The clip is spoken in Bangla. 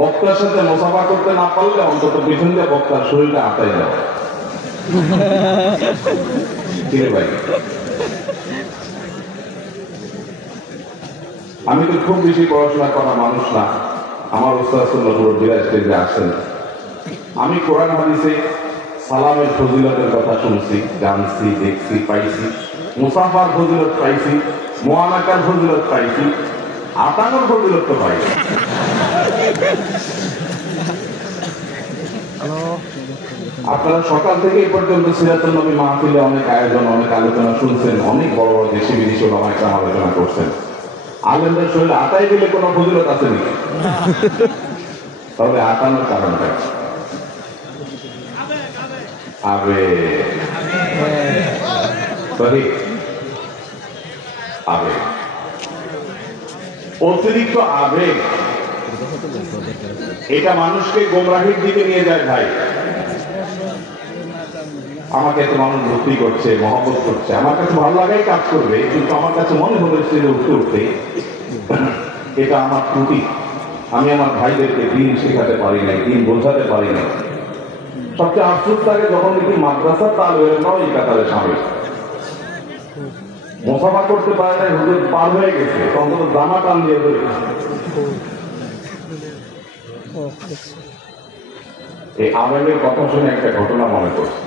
বক্তার সাথে মুসাফা করতে না পারলে অন্তত পিছন দিয়ে বক্তার শরীরটা আটাই যাও। ভাই আমি তো খুব বেশি পড়াশোনা করা মানুষ না, আমার উস্তাদ স্টেজে আসেন। আমি কোরআন হাদিসে সালামের ফজিলতের কথা শুনছি, জানছি, দেখছি, পাইছি, মুসাফার ফজিলত পাইছি, মুআনাকার ফজিলত পাইছি, আতানোর ফজিলত তো পাইছি। আপনারা সকাল থেকে এই পর্যন্ত সিরাতুল নবী মাহফিলে অনেক আয়োজন, অনেক আলোচনা শুনছেন, অনেক বড় বড় দেশি বিদেশি ওলামা একরাম আলোচনা করছেন। আলেমদের শরীরে আটাই দিলে কোনো ফজিলত আছে নাকি? তবে আটানোর কারণটা আবেগ, অতিরিক্ত আবেগ এটা মানুষকে গোমরাহির দিকে নিয়ে যায়। ভাই আমাকে এত মানুষ ভক্তি করছে, মহব্বত করছে, আমার কাছে ভালো লাগাই কাজ করবে, কিন্তু আমার কাছে মনে হলো স্টেজে উঠতে উঠতে এটা আমার ত্রুটি, আমি আমার ভাইদেরকে দিন শেখাতে পারি নাই, দিন বোঝাতে পারি নাই। সবচেয়ে আফসোস থাকে যখন দেখি মাদ্রাসার তালেবের নাও এই কাতারে সামিল, মুসাফা করতে পারে নাই, হুজুর পার হয়ে গেছে, অন্তত জামা টান দিয়ে ধরে। এই আবেগের কথা শুনে একটা ঘটনা মনে করছে।